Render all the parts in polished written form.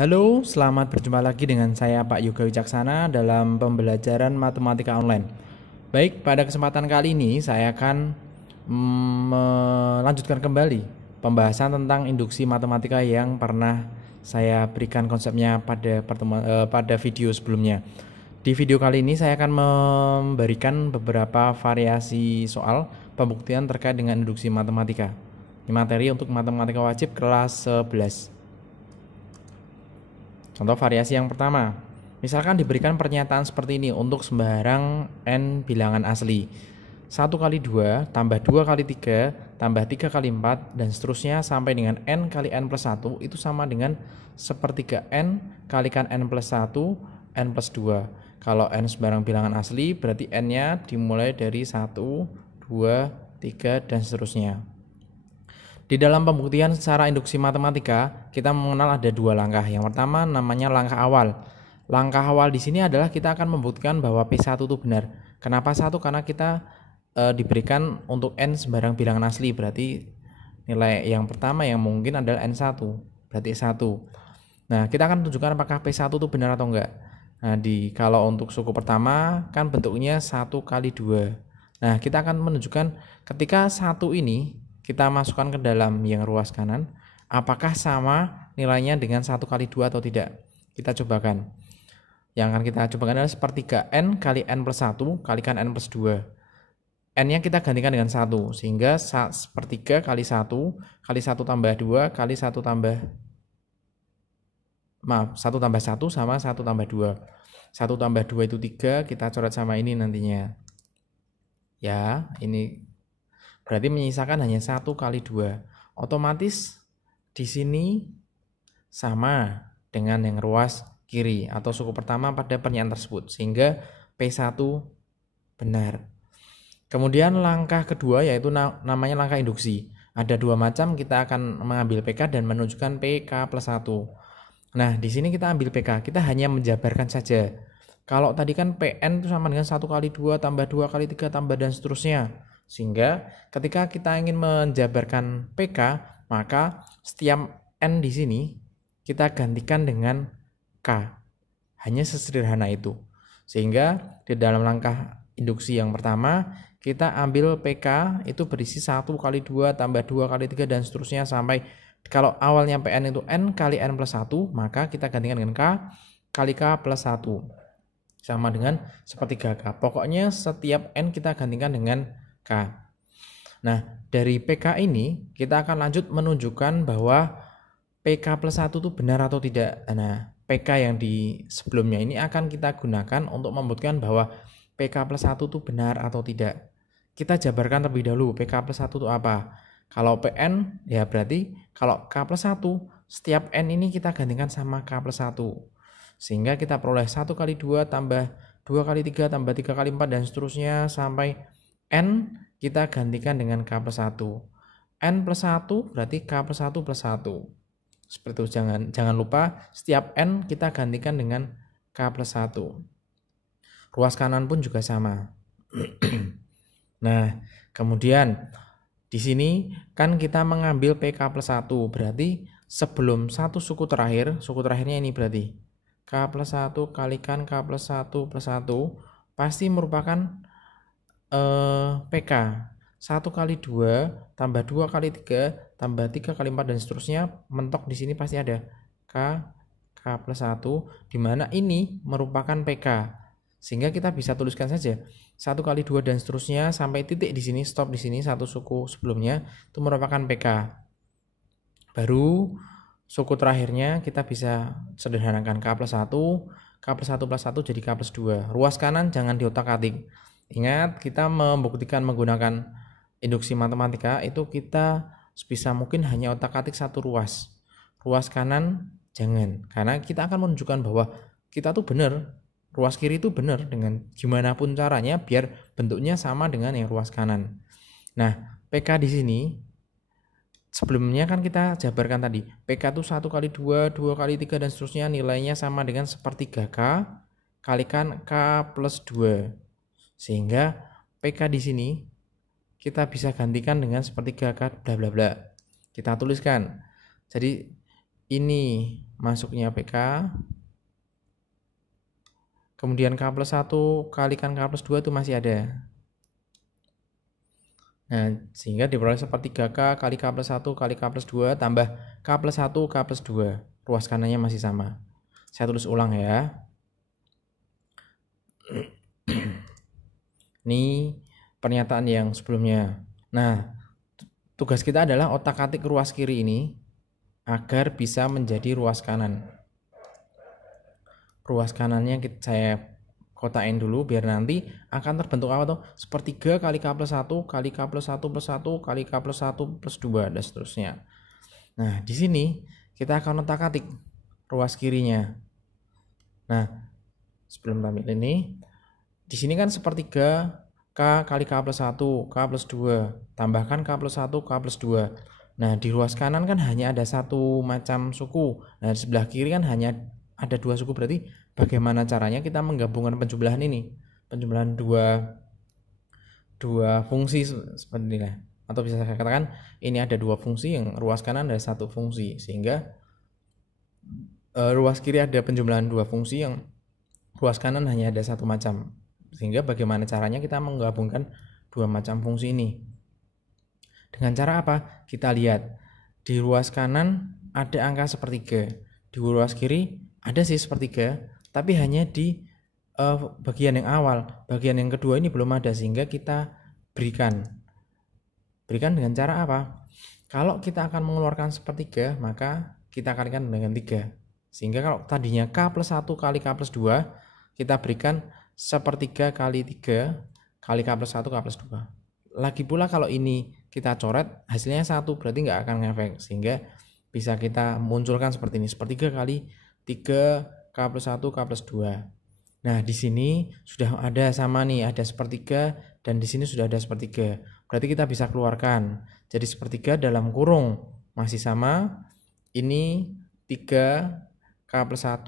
Halo, selamat berjumpa lagi dengan saya Pak Yoga Wicaksana dalam pembelajaran matematika online. Baik, pada kesempatan kali ini saya akan melanjutkan kembali pembahasan tentang induksi matematika yang pernah saya berikan konsepnya pada video sebelumnya. Di video kali ini saya akan memberikan beberapa variasi soal pembuktian terkait dengan induksi matematika. Ini materi untuk matematika wajib kelas 11. Contoh variasi yang pertama, misalkan diberikan pernyataan seperti ini untuk sembarang n bilangan asli. 1 kali 2 tambah 2 kali 3 tambah 3 kali 4 dan seterusnya sampai dengan n kali n plus 1 itu sama dengan sepertiga n kalikan n plus 1 n plus 2. Kalau n sembarang bilangan asli berarti n-nya dimulai dari 1, 2, 3 dan seterusnya. Di dalam pembuktian secara induksi matematika, kita mengenal ada dua langkah. Yang pertama namanya langkah awal. Langkah awal di sini adalah kita akan membuktikan bahwa P1 itu benar. Kenapa 1? Karena kita diberikan untuk n sembarang bilangan asli. Berarti nilai yang pertama yang mungkin adalah n1. Berarti 1. Nah, kita akan tunjukkan apakah P1 itu benar atau enggak. Nah, kalau untuk suku pertama kan bentuknya 1 kali 2. Nah, kita akan menunjukkan ketika 1 ini kita masukkan ke dalam yang ruas kanan, apakah sama nilainya dengan 1 kali 2 atau tidak. Kita cobakan. Yang akan kita cobakan adalah sepertiga n kali n plus 1 kalikan n plus 2. N-nya kita gantikan dengan 1, sehingga sepertiga kali 1 kali 1 tambah 2 kali 1 tambah 1 tambah 1 sama 1 tambah 2. 1 tambah 2 itu 3, kita coret sama ini nantinya. Ya, ini berarti menyisakan hanya 1 kali 2. Otomatis di sini sama dengan yang ruas kiri atau suku pertama pada pernyataan tersebut. Sehingga P1 benar. Kemudian langkah kedua yaitu namanya langkah induksi. Ada dua macam, kita akan mengambil PK dan menunjukkan PK plus 1. Nah, di sini kita ambil PK, kita hanya menjabarkan saja. Kalau tadi kan PN itu sama dengan 1 kali 2 tambah 2 kali 3 tambah dan seterusnya. Sehingga ketika kita ingin menjabarkan PK, maka setiap N di sini kita gantikan dengan K. Hanya sesederhana itu. Sehingga di dalam langkah induksi yang pertama, kita ambil PK itu berisi 1 kali 2 tambah 2 kali 3 dan seterusnya sampai kalau awalnya PN itu N kali N plus 1, maka kita gantikan dengan K kali K plus 1. Sama dengan sepertiga K. Pokoknya setiap N kita gantikan dengan K. Nah, dari PK ini kita akan lanjut menunjukkan bahwa PK plus 1 itu benar atau tidak. Nah, PK yang di sebelumnya ini akan kita gunakan untuk membuktikan bahwa PK plus 1 itu benar atau tidak. Kita jabarkan terlebih dahulu PK plus 1 itu apa. Kalau PN ya berarti kalau K plus 1, setiap N ini kita gantikan sama K plus 1. Sehingga kita peroleh 1 kali 2 tambah 2 kali 3 tambah 3 kali 4 dan seterusnya sampai N kita gantikan dengan K plus 1. N plus 1 berarti K plus 1 plus 1. Seperti itu, jangan lupa setiap N kita gantikan dengan K plus 1. Ruas kanan pun juga sama. Nah, kemudian di sini kan kita mengambil PK plus 1. Berarti sebelum satu suku terakhirnya ini berarti K plus 1 kalikan K plus 1 plus 1 pasti merupakan PK 1 kali 2 tambah 2 kali 3 tambah 3 kali 4 dan seterusnya mentok di sini pasti ada K plus 1 di mana ini merupakan PK. Sehingga kita bisa tuliskan saja 1 kali 2 dan seterusnya sampai titik di sini, stop di sini satu suku sebelumnya itu merupakan PK. Baru suku terakhirnya kita bisa sederhanakan K plus 1 plus 1 jadi K plus 2. Ruas kanan jangan diotak-atik. Ingat, kita membuktikan menggunakan induksi matematika itu kita sebisa mungkin hanya otak-atik satu ruas. Ruas kanan jangan, karena kita akan menunjukkan bahwa kita tuh benar, ruas kiri itu benar dengan gimana pun caranya biar bentuknya sama dengan yang ruas kanan. Nah, PK di sini sebelumnya kan kita jabarkan tadi, PK itu 1 kali 2, 2 kali 3 dan seterusnya nilainya sama dengan sepertiga K kalikan K plus 2. Sehingga PK di sini kita bisa gantikan dengan sepertiga K bla bla bla. Kita tuliskan. Jadi ini masuknya PK. Kemudian K plus 1 kalikan K plus 2 itu masih ada. Nah, sehingga diperoleh sepertiga K kali K plus 1 kali K plus 2 tambah K plus 1 K plus 2. Ruas kanannya masih sama. Saya tulis ulang ya. Ini pernyataan yang sebelumnya. Nah, tugas kita adalah otak-atik ruas kiri ini agar bisa menjadi ruas kanan. Ruas kanannya saya kotain dulu biar nanti akan terbentuk apa tuh? Sepertiga kali K plus 1 kali K plus 1 plus 1 kali K plus 1 plus 2 dan seterusnya. Nah, di sini kita akan otak-atik ruas kirinya. Nah, sebelum tampil ini, di sini kan sepertiga K kali K plus 1, K plus 2, tambahkan K plus 1, K plus 2. Nah, di ruas kanan kan hanya ada satu macam suku. Nah, di sebelah kiri kan hanya ada dua suku. Berarti bagaimana caranya kita menggabungkan penjumlahan ini? Penjumlahan dua fungsi seperti ini. Atau bisa saya katakan ini ada dua fungsi, yang ruas kanan ada satu fungsi. Sehingga ruas kiri ada penjumlahan dua fungsi, yang ruas kanan hanya ada satu macam. Sehingga bagaimana caranya kita menggabungkan dua macam fungsi ini? Dengan cara apa? Kita lihat di ruas kanan ada angka sepertiga, di ruas kiri ada sih sepertiga, tapi hanya di bagian yang awal. Bagian yang kedua ini belum ada, sehingga kita berikan dengan cara apa? Kalau kita akan mengeluarkan sepertiga, maka kita kalikan dengan 3. Sehingga kalau tadinya K plus 1 kali K plus 2, kita berikan sepertiga kali 3 kali K plus 1 K plus 2. Lagi pula kalau ini kita coret, hasilnya 1, berarti nggak akan ngefek. Sehingga bisa kita munculkan seperti ini, sepertiga kali 3 K plus 1 K plus 2. Nah, di sini sudah ada sama nih, ada sepertiga, dan di sini sudah ada sepertiga. Berarti kita bisa keluarkan. Jadi sepertiga dalam kurung masih sama. Ini 3 K plus 1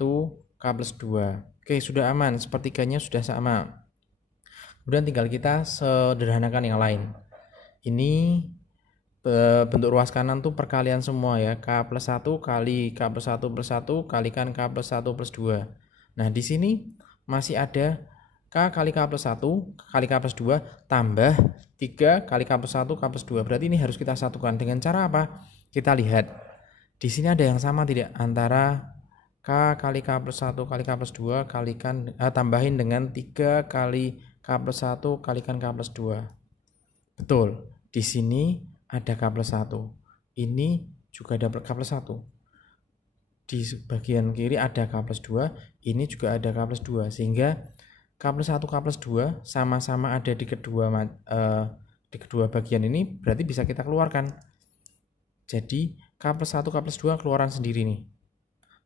K plus 2. Oke, sudah aman, sepertiganya sudah sama. Kemudian tinggal kita sederhanakan yang lain. Ini bentuk ruas kanan tuh perkalian semua ya. K plus 1 kali K plus 1 plus 1 kalikan K plus 1 plus 2. Nah, di sini masih ada K kali K plus 1 kali K plus 2 tambah 3 kali K plus 1 K plus 2. Berarti ini harus kita satukan. Dengan cara apa? Kita lihat. Di sini ada yang sama tidak? Antara K kali K plus 1 kali K plus 2 kalikan tambahin dengan 3 kali K plus 1 kalikan K plus 2. Betul. Di sini ada K plus 1. Ini juga ada K plus 1. Di bagian kiri ada K plus 2. Ini juga ada K plus 2. Sehingga K plus 1 K plus 2 sama-sama ada di kedua bagian ini. Berarti bisa kita keluarkan. Jadi K plus 1 K plus 2 keluaran sendiri nih.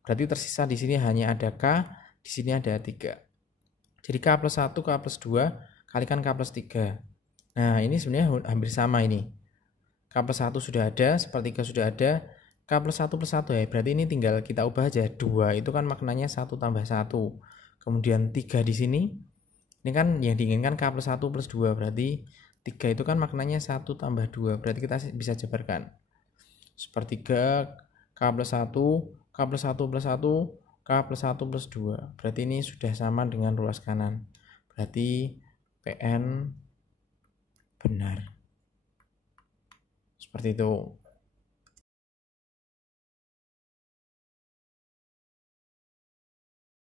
Berarti tersisa di sini hanya ada K, di sini ada 3. Jadi K plus 1 K plus 2 kalikan K plus 3. Nah, ini sebenarnya hampir sama ini. K plus 1 sudah ada, sepertiga sudah ada, K plus 1 plus 1 ya. Berarti ini tinggal kita ubah aja. 2 itu kan maknanya 1 tambah 1. Kemudian 3 di sini. Ini kan yang diinginkan K plus 1 plus 2. Berarti 3 itu kan maknanya 1 tambah 2. Berarti kita bisa jabarkan. Sepertiga K plus 1, K plus 1 plus 1, K plus 1 plus 2. Berarti ini sudah sama dengan ruas kanan. Berarti PN benar. Seperti itu.